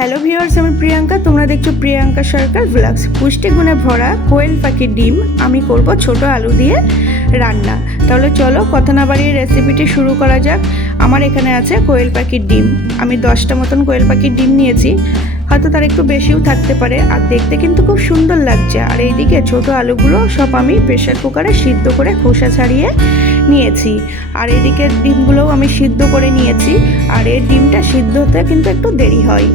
Hello viewers, আমি প্রিয়াঙ্কা। তোমরা দেখছো প্রিয়াঙ্কা সরকার ব্লগস। পুষ্টিগুণে ভরা কোয়েল পাখির ডিম আমি করব ছোট আলু দিয়ে রান্না। তাহলে চলো কথা না বাড়িয়ে রেসিপিটি শুরু করা যাক। আমার এখানে আছে কোয়েল পাখির ডিম। আমি 10টা মতন কোয়েল পাখির ডিম নিয়েছি, হয়তো তার একটু বেশিও থাকতে পারে। আর দেখতে কিন্তু খুব সুন্দর লাগছে। আর এইদিকে ছোট আলুগুলো সব আমি প্রেশার কুকারে সিদ্ধ করে খোসা ছাড়িয়ে নিয়েছি। আর এদিকে ডিমগুলোও আমি সিদ্ধ করে নিয়েছি। আর এই ডিমটা সিদ্ধ হতে কিন্তু একটু দেরি হয়।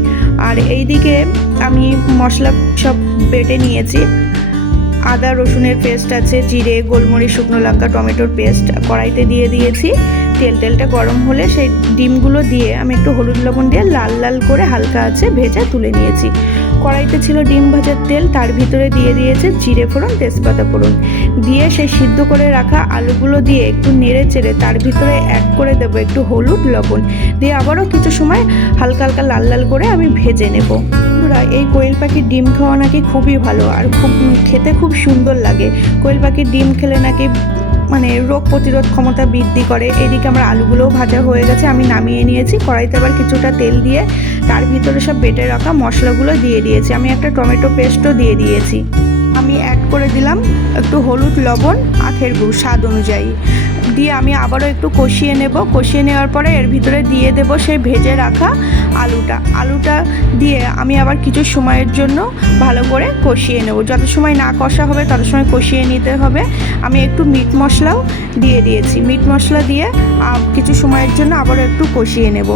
আর এইদিকে আমি মশলা সব বেটে নিয়েছি। আদা রসুনের পেস্ট আছে, জিরে, গোলমরিচ, শুকনো লঙ্কা, টমেটোর পেস্ট কড়াইতে দিয়ে দিয়েছি। তেলটা গরম হলে সেই ডিমগুলো দিয়ে আমি একটু হলুদ লবণ দিয়ে লাল লাল করে হালকা আছে ভেজে তুলে নিয়েছি। কড়াইতে ছিল ডিম ভাজার তেল, তার ভিতরে দিয়ে দিয়েছে জিরে ফোড়ন, তেজপাতা ফোড়ন দিয়ে সেই সিদ্ধ করে রাখা আলুগুলো দিয়ে একটু নেড়ে চেড়ে তার ভিতরে অ্যাড করে দেবো একটু হলুদ লবণ দিয়ে আবারও কিছু সময় হালকা হালকা লাল লাল করে আমি ভেজে নেব। বন্ধুরা, এই কোয়েল পাখির ডিম খাওয়া নাকি খুবই ভালো আর খেতে খুব সুন্দর লাগে। কোয়েল পাখির ডিম খেলে নাকি রোগ প্রতিরোধ ক্ষমতা বৃদ্ধি করে। এদিকে আমার আলুগুলোও ভাজা হয়ে গেছে, আমি নামিয়ে নিয়েছি। কড়াইতে আবার কিছুটা তেল দিয়ে তার ভিতরে সব বেটে রাখা মশলাগুলো দিয়ে দিয়েছি। আমি একটা টমেটো পেস্টও দিয়ে দিয়েছি। আমি অ্যাড করে দিলাম একটু হলুদ, লবণ, আখের গুড় স্বাদ অনুযায়ী দিয়ে আমি আবারও একটু কষিয়ে নেব। কষিয়ে নেওয়ার পরে এর ভিতরে দিয়ে দেব সেই ভেজে রাখা আলুটা দিয়ে আমি আবার কিছু সময়ের জন্য ভালো করে কষিয়ে নেব। যত সময় না কষা হবে তত সময় কষিয়ে নিতে হবে। আমি একটু মিট মশলাও দিয়ে দিয়েছি। মিট মশলা দিয়ে কিছু সময়ের জন্য আবারও একটু কষিয়ে নেব।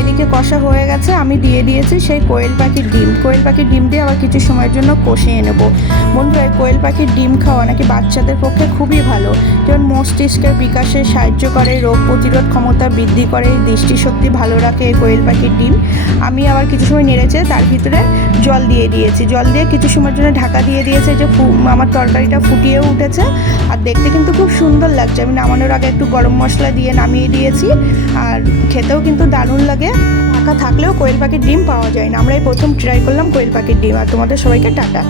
এদিকে কষা হয়ে গেছে, আমি দিয়ে দিয়েছি সেই কোয়েল পাখির ডিম। কোয়েল পাখির ডিম দিয়ে আবার কিছু সময়ের জন্য কষিয়ে নেব। বন্ধুরা, কোয়েল পাখির ডিম খাওয়া নাকি বাচ্চাদের পক্ষে খুবই ভালো। যেমন মস্তিষ্কের বিকাশে সাহায্য করে, রোগ প্রতিরোধ ক্ষমতা বৃদ্ধি করে, দৃষ্টিশক্তি ভালো রাখে এই কোয়েল পাখির ডিম। আমি আবার কিছু সময় নেড়েছে তার ভিতরে জল দিয়ে দিয়েছি। জল দিয়ে কিছু সময়ের জন্য ঢাকা দিয়ে দিয়েছে। যে আমার তরকারিটা ফুটিয়েও উঠেছে আর দেখতে কিন্তু খুব সুন্দর লাগছে। আমি নামানোর আগে একটু গরম মশলা দিয়ে নামিয়ে দিয়েছি। আর খেতেও কিন্তু দারুণ লাগে। ঢাকা থাকলেও কোয়েল পাখির ডিম পাওয়া যায় না। আমরা এই প্রথম ট্রাই করলাম কোয়েল পাখির ডিম। আর তোমাদের সবাইকে টাটা।